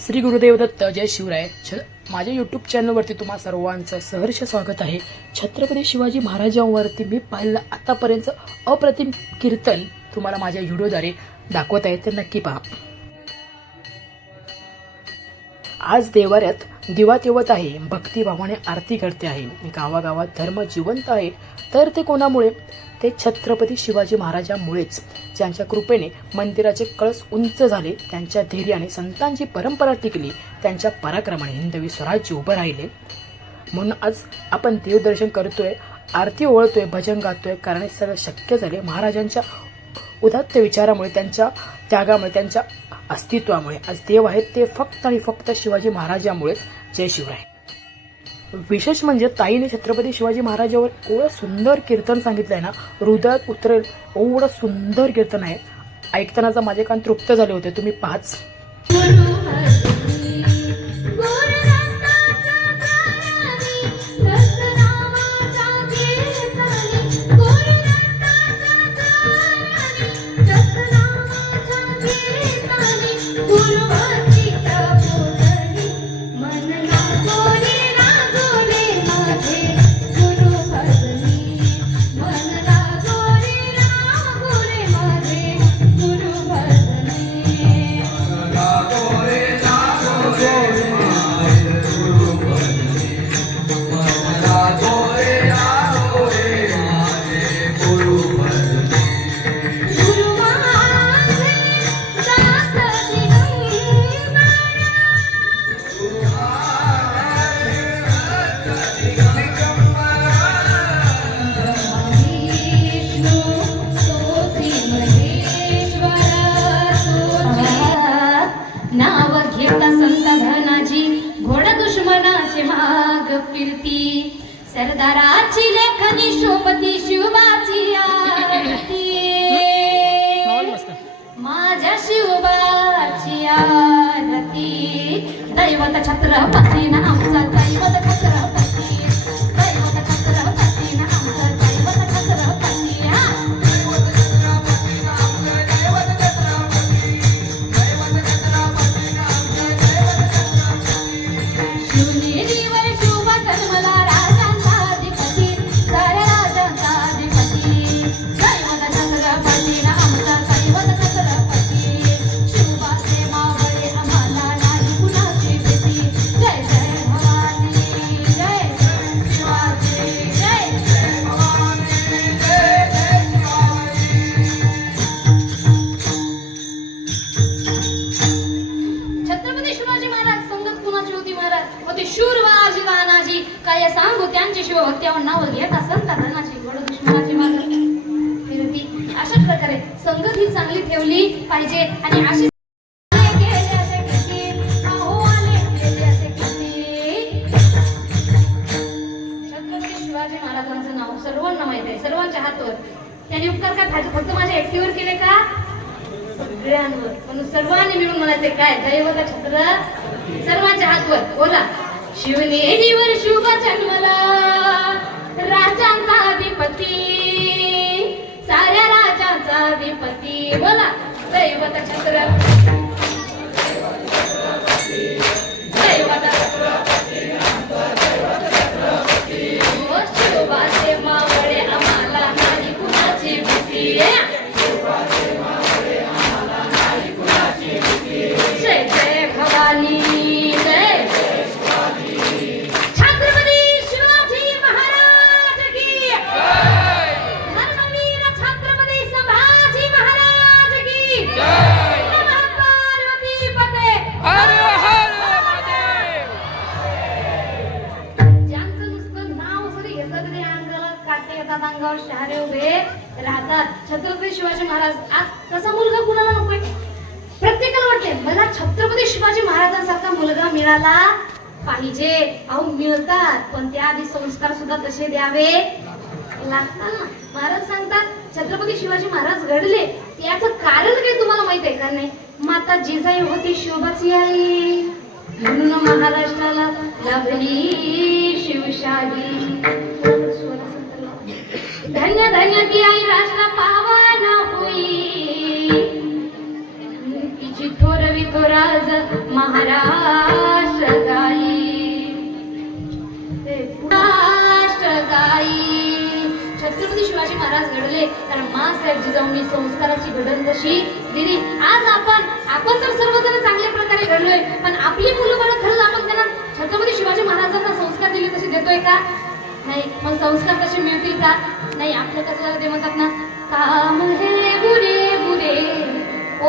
श्री गुरुदेव दत्त, जय शिवराय. माझ्या यूट्यूब चॅनलवरती तुम्हा सर्वांचं सहर्ष स्वागत आहे. छत्रपती शिवाजी महाराजांवरती मी पाहिलं आतापर्यंत अप्रतिम कीर्तन तुम्हाला माझ्या व्हिडिओद्वारे दाखवत आहे, ते नक्की पहा. आज देवाऱ्यात दिवा तेवत आहे, भक्तिभावाने आरती करते आहे, गावागावात धर्म जिवंत आहे. तर ते कोणामुळे? ते छत्रपती शिवाजी महाराजांमुळेच. ज्यांच्या कृपेने मंदिराचे कळस उंच झाले, त्यांच्या धैर्याने संतांची परंपरा टिकली, त्यांच्या पराक्रमाने हिंदवी स्वराज्य उभं राहिले. म्हणून आज आपण देवदर्शन करतोय, आरती ओळतोय, भजन गातोय, कारण हे सगळं शक्य झाले महाराजांच्या उदात्त विचारामुळे, त्यांच्या त्यागामुळे, त्यांच्या अस्तित्वामुळे. आज देव आहेत ते फक्त आणि फक्त शिवाजी महाराजांमुळेच. जय शिवराय. विशेष म्हणजे ताईने छत्रपती शिवाजी महाराजांवर एवढं सुंदर कीर्तन सांगितलंय ना, हृदयात उतरेल एवढं सुंदर कीर्तन आहे. ऐकतानाचा माझे कान तृप्त झाले होते. तुम्ही पाहाच. सरदाराची लेखनी शोभती शिवबाची आरती, माझ्या शिवबाची आरती. दैवत छत्रपती ना आमचा दैवत छत्रपती, दैवत छत्रपती ना आमचा दैवत छत्रपती. शिवनेरीवर शिवबा जन्मला, काय सांगू त्यांची शिवभक्त्यावर नाव घेत असंत धनाची, गोड दुश्मनाची माग फिरती. अशाच प्रकारे संगत ही चांगली ठेवली पाहिजे आणि अशी छत्रपती शिवाजी महाराजांचं नाव सर्वांना माहित आहे, सर्वांच्या हातवर. त्यांनी उपकार काय फक्त माझ्या एकटीवर केले का? सगळ्यांवर. म्हणून सर्वांनी मिळून म्हणायचे काय? दैवत छत्र सर्वांच्या हातवर. बोला. शिवनेरीवर शिवबा जन्मला, राजांचा अधिपती, साऱ्या राजांचा अधिपती. बोला. दैवत छत्र, दैवत छत्रपती, शिवबाचे मावळे आम्हाला नाही कुणाची भीती. जय जय भवानी, जय अंगावर शहारे उभे राहतात. छत्रपती शिवाजी महाराज. आज तसा मुलगा कुणाला नकोय? प्रत्येकाला वाटते मला छत्रपती शिवाजी महाराजांसारखा मुलगा मिळाला पाहिजे. अहो मिळतात, पण त्याआधी संस्कार सुद्धा तसे द्यावे लागतात ना. महाराज सांगतात छत्रपती शिवाजी महाराज घडले याचं कारण काही तुम्हाला माहित आहे का? नाही. माता जिजाई होती शिवबाची आई, म्हणून महाराष्ट्राला लाभली शिवशाही. धन्य धन्य ती आई राष्ट्र पावन होई, तिची थोरवी तो राज महाराष्ट्र गाई राष्ट्र गाई. छत्रपती शिवाजी महाराज घडले तर माँसाहेब जिजाऊंनी संस्काराची घडण कशी दिली. आज आपण तर सर्वजण चांगल्या प्रकारे घडलोय, पण आपली मुलं बाळ खरंच आपण त्यांना छत्रपती शिवाजी महाराजांना संस्कार दिले तसे देतोय का? नाही. मग संस्कार कसे मिळतील का? नाही. आपलं कसं झालं ते म्हणतात ना, काम है बुरे बुरे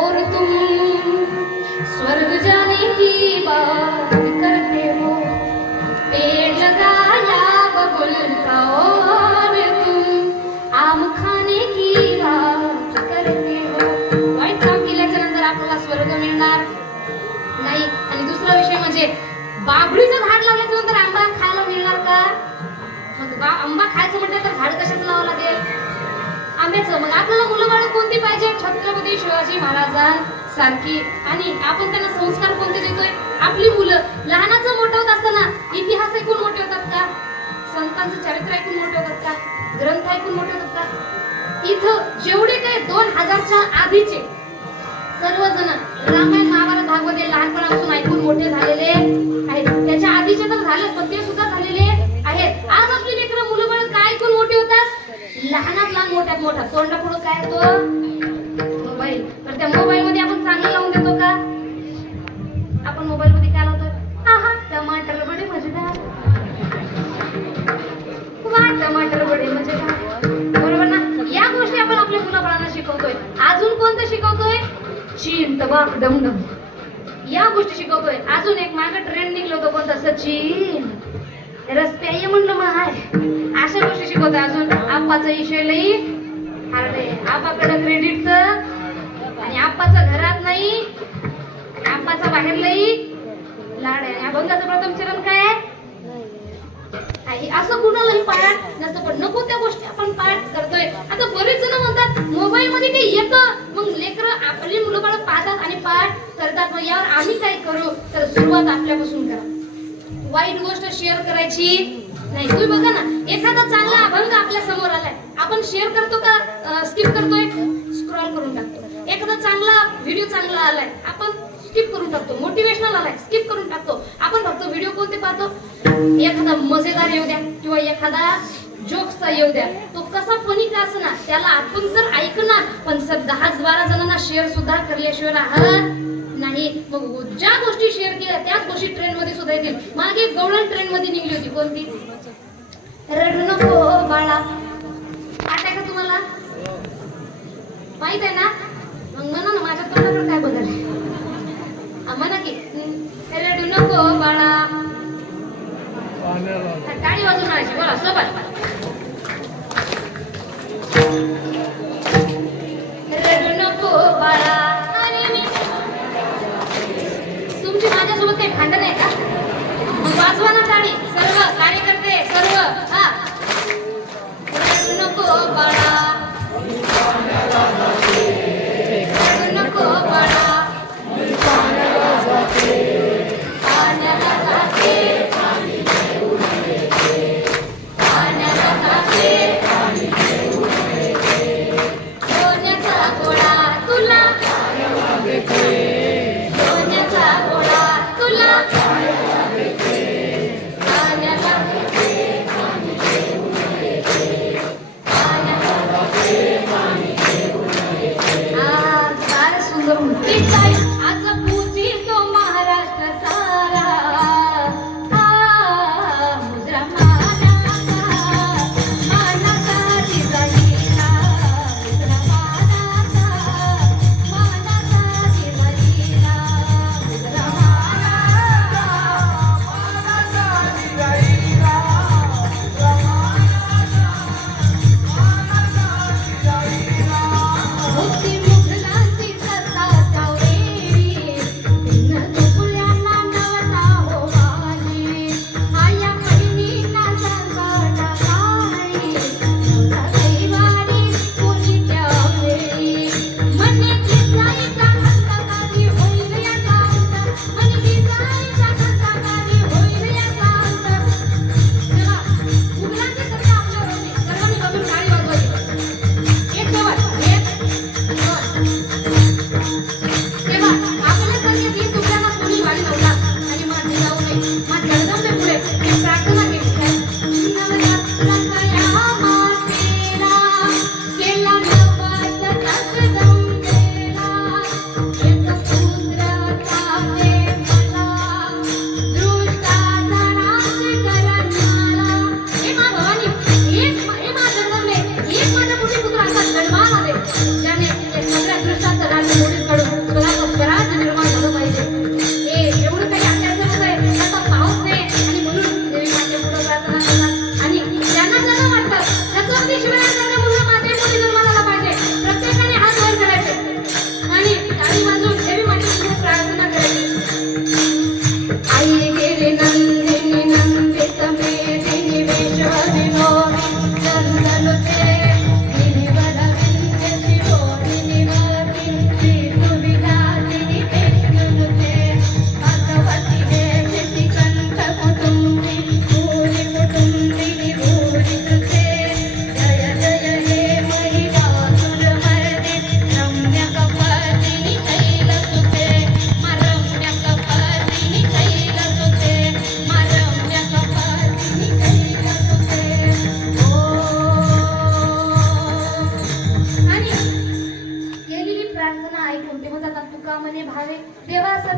और तुम स्वर्ग जाने की बात करते हो, पेड़ लगाया बबुल का और तुम आम खाने की बात करते हो. वाईट काम केल्याच्या नंतर आपल्याला स्वर्ग मिळणार नाही. आणि दुसरा विषय म्हणजे बाभळीचं झाड लावल्याच्या नंतर आंबा खायला मिळणार का? मग आंबा खायचं म्हटलं तर झाड कशाचं लावावं लागेल? आंब्याचं. मग आपल्याला मुलं बाळ कोणती पाहिजे? छत्रपती शिवाजी महाराजांसारखी. आणि आपण त्यांना संस्कार कोणते देतोय? आपली मुलं लहानाचं मोठं होत असताना इतिहास ऐकून मोठे होतात का? संतांचं चरित्र ऐकून मोठे होतात का? ग्रंथ ऐकून मोठे होतात का? इथं जेवढे काही 2000च्या आधीचे सर्वजण रामायण महाभारत भागवत हे लहानपणापासून ऐकून मोठे झालेले आहेत. त्याच्या आधीचे तर झाले, पण ते सुद्धा झालेले आहेत. आज आपली लेकरं मुलं बाळ काय ऐकून मोठे होतात? लहानात लहान मोठ्यात मोठा. तोंडापुढं काय तो मोबाईल. तर त्या मोबाईल मध्ये आपण चांगलं लावून देतो का? आपण मोबाईल मध्ये काय लावतो? आहा टमाटर बडे मजेदार. वा टमाटर बडे मजेदार. बरोबर ना? या गोष्टी आपण आपल्या मुलाबाळांना शिकवतोय. अजून कोणतं शिकवतोय? चीन तबाक डमडम या गोष्टी शिकवतोय. अजून एक मागे ट्रेंड निघलो होतो कोणता? सचिन रस्ते म्हणलं मग आहे. अशा गोष्टी शिकवतोय. अजून आप्पाचा विषय लई अरे आपाकडं क्रेडिटचं आणि आप्पाचं घरात नाही, आप्पाचा बाहेर लई लाड आहे. अभंगाचं प्रथम चरण काय आहे? असं कुणालाही पाठ नसतं, पण नको त्या गोष्टी आपण पाठ करतोय. आता बरेच जण म्हणतात मोबाईल मध्ये ते येतं, मग लेकरं आपली मुलं बाळ पाहतात आणि पाठ करतात. मग यावर आम्ही काय करू? तर सुरुवात आपल्यापासून करा. वाईट गोष्ट शेअर करायची नाही. तुम्ही बघा ना, एखादा चांगला अभंग आपल्या समोर आलाय, आपण शेअर करतो का स्किप करतोय? स्क्रॉल करून टाकतो. एखादा चांगला व्हिडिओ चांगला आलाय, आपण स्किप करून टाकतो. मोटिवेशनल आलाय, स्किप करून टाकतो. आपण फक्त व्हिडिओ कोणते पाहतो? एखादा मजेदार येऊ द्या किंवा एखादा जोक्सचा येऊ द्या, तो कसा फनी का असना त्याला आपण जर ऐकणार, पण 10-12 जणांना शेअर सुद्धा करल्याशिवाय राहत नाही. मग ज्या गोष्टी शेअर केल्या त्याच गोष्टी ट्रेंड मध्ये सुद्धा येतील. मागे गवळण ट्रेंड मध्ये निघली होती कोणती? रडू नको बाळा. आठवतं का तुम्हाला? माहित आहे ना? मग म्हणा ना, माझ्या तोंडाकडे काय बदल म्हणा की रडू नको बाळा. टाळी वाजून म्हणायची. बोला सोबत. रडू नको बाळा. तुमची माझ्यासोबत काही भांडण आहे का? मग वाजवा ना टाळी सर्व कार्यकर्ते सर्व. हा रडू नको बाळा. रडू नको बाळा. पाण्याला जाते सोन्याचा गोळा तुला, सोन्याचा गोळा तुला, पाण्याला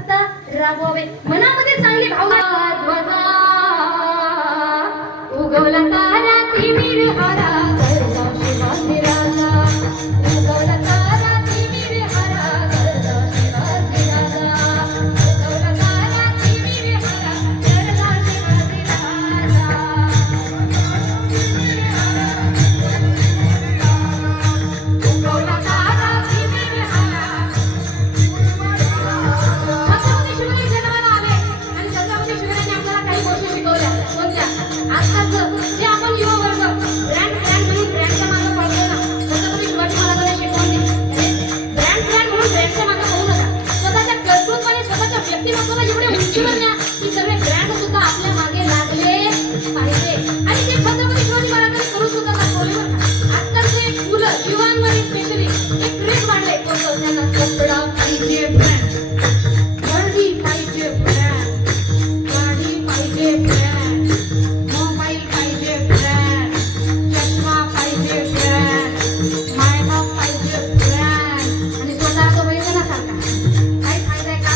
फक्त राबवावे. मनामध्ये चांगली भावना ध्वजा उगवला तारा तिमिर हारा गरजा शिवाजी राजा उगवला तारा तिमिर हारा गरजा शिवाजी राजा उगवला तारा तिमिर हारा गरजा शिवाजी राजा उगवला तारा तिमिर हारा. छत्रपती शिवाजी जन्माला आले आणि छत्रपती शिवाजींनी आपल्याला काही गोष्टी शिकवल्या. कोणत्या? आजकालचं जे आपण युवा वर्ग ब्रँड म्हणून ब्रँडच्या मागे पळतो ना, छत्रपती शिवाजी महाराजांनी शिकवून दिली. ब्रँड म्हणून ब्रँडच्या मागे पळू नका. स्वतःच्या कर्तृत्वाने स्वतःच्या व्यक्तिमत्वाला एवढे उंचीवर न्या की सगळे ब्रँड सुद्धा आपल्या मागे लागले पाहिजे. आणि ते छत्रपती शिवाजी महाराजांनी करू सुद्धा दाखवले बरं का. आजकालचे एक मुलं युवांमध्ये स्पेशली एक क्रेज वाढले. कोणतं? त्यांना कपडा पाहिजे ब्रँड, गाडी पाहिजे ब्रँड, गाडी पाहिजे ब्रँड, मोबाईल पाहिजे ब्रँड, चष्मा पाहिजे ब्रँड, मायबाप पाहिजे ब्रँड आणि स्वतः तो पाहिजे ना सारखा. काही फायदा आहे का?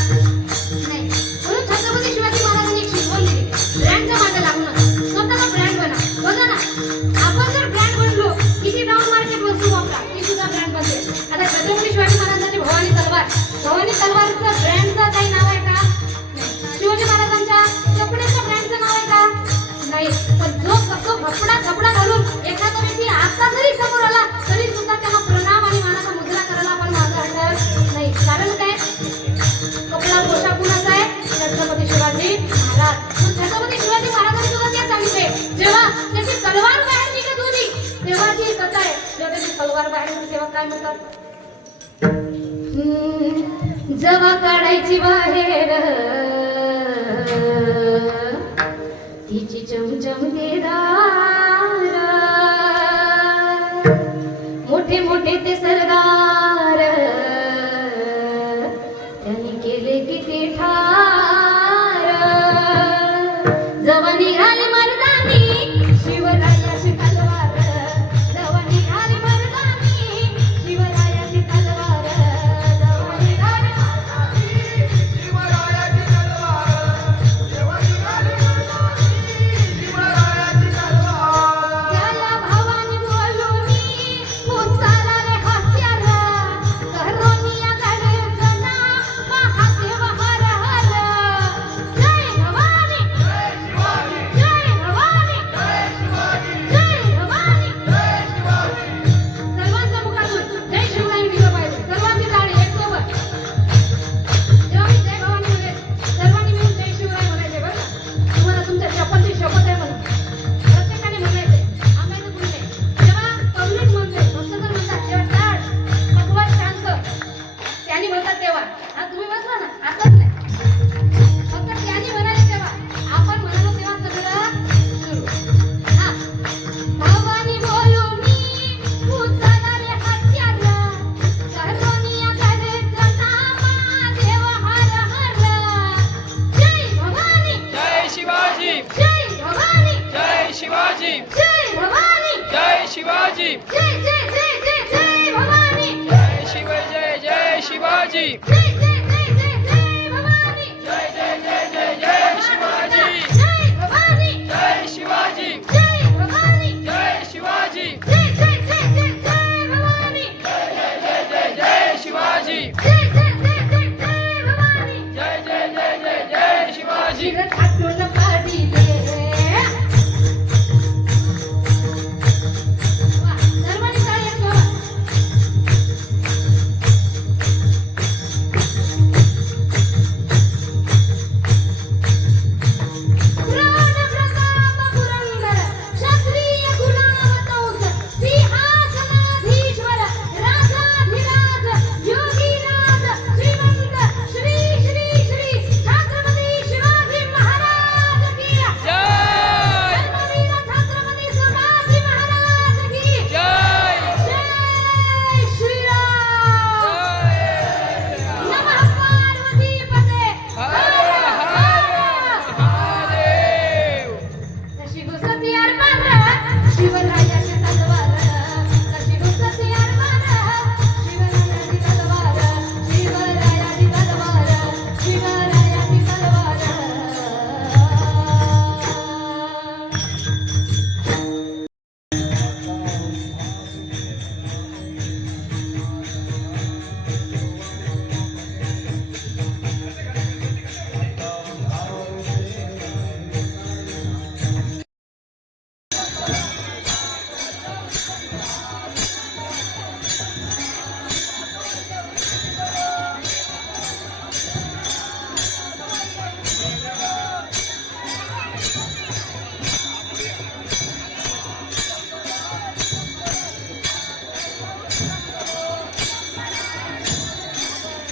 नाही. म्हणून छत्रपती शिवाजी महाराजांनी एक शिकवण दिली. ब्रँडच्या मागे लागू नका, स्वतःला ब्रँड बना. बघा ना, आपण जर ब्रँड बनलो, किती डाऊन मार्केट वस्तू वापरा, ती सुद्धा ब्रँड बनते. आता छत्रपती शिवाजी महाराजांची भवानी तलवारचं ब्रँडचं काही नाव आहे का? नाही. शिवाजी महाराजांच्या कपड्याच्या ब्रँडचं नाव आहे का? नाही. पण जो कपडा घालून एखादा व्यक्ती आता जरी समोर आला तरी सुद्धा त्याला प्रणाम आणि मानाचा मुद्रा करायला आपण मागं हटणार नाही. कारण काय? कपडा पोशाख कुणाचा आहे? छत्रपती शिवाजी महाराज. मग छत्रपती शिवाजी महाराजांनी सुद्धा ते सांगितले, जेव्हा त्याची तलवार बाहेर निघत होती तेव्हाची ही कथा आहे. जेव्हा त्याची तलवार बाहेर होती तेव्हा काय म्हणतात? जेव्हा काढायची बाहेर तिची चमचमते दार, मोठे मोठे ते सरदार त्यांनी केले किती ठार. जेव्हा निघाली मर्दानी शिवरायाची तलवार, जेव्हा निघाली मर्दानी शिवरायाची तलवार, जेव्हा निघाली त्याला भवानी बोलूनी उचलला रे हत्यार, करोनिया गणेशना महादेव हर हर. जय भवानी, जय भवानी, जय भवानी. सर्वांच्या मुखातून जय शिवराय निघलं पाहिजे. सर्वांची टाळी एक सोबत. जेव्हा मी जय भवानी म्हणेन सर्वांनी मिळून जय शिवराय म्हणायचे बरं का. तुम्हाला तुमच्या शपथची शपथ आहे म्हणून प्रत्येकाने म्हणायचे. आम्हाला कुणी नाही. जेव्हा पब्लिक म्हणते, भक्तजन म्हणतात, जेव्हा टाळ पकवाज शांत त्यांनी म्हणतात तेव्हा हा तुम्ही बसला ना, आताच नाही. फक्त त्यांनी म्हणाले तेव्हा आपण म्हणालो तेव्हा सगळं सुरू. हा. भवानी बोलूनी उचलला रे हत्यार, करोनिया गणेशना महादेव हर हर. जय भवानी, जय शिवाजी, जय भवानी, जय शिवाजी, जय भवानी, जय शिवाजी, जय जय जय जय जय भवानी, जय शिव जय जय शिवाजी, जय जय जय जय जय भवानी, जय जय जय जय जय शिवाजी, जय भवानी, जय शिवाजी, जय भवानी, जय शिवाजी, जय जय जय जय जय भवानी, जय जय जय जय जय शिवाजी, जय जय जय जय जय भवानी. जय जय जय जय जय शिवाजी. शिरत हात जोडलं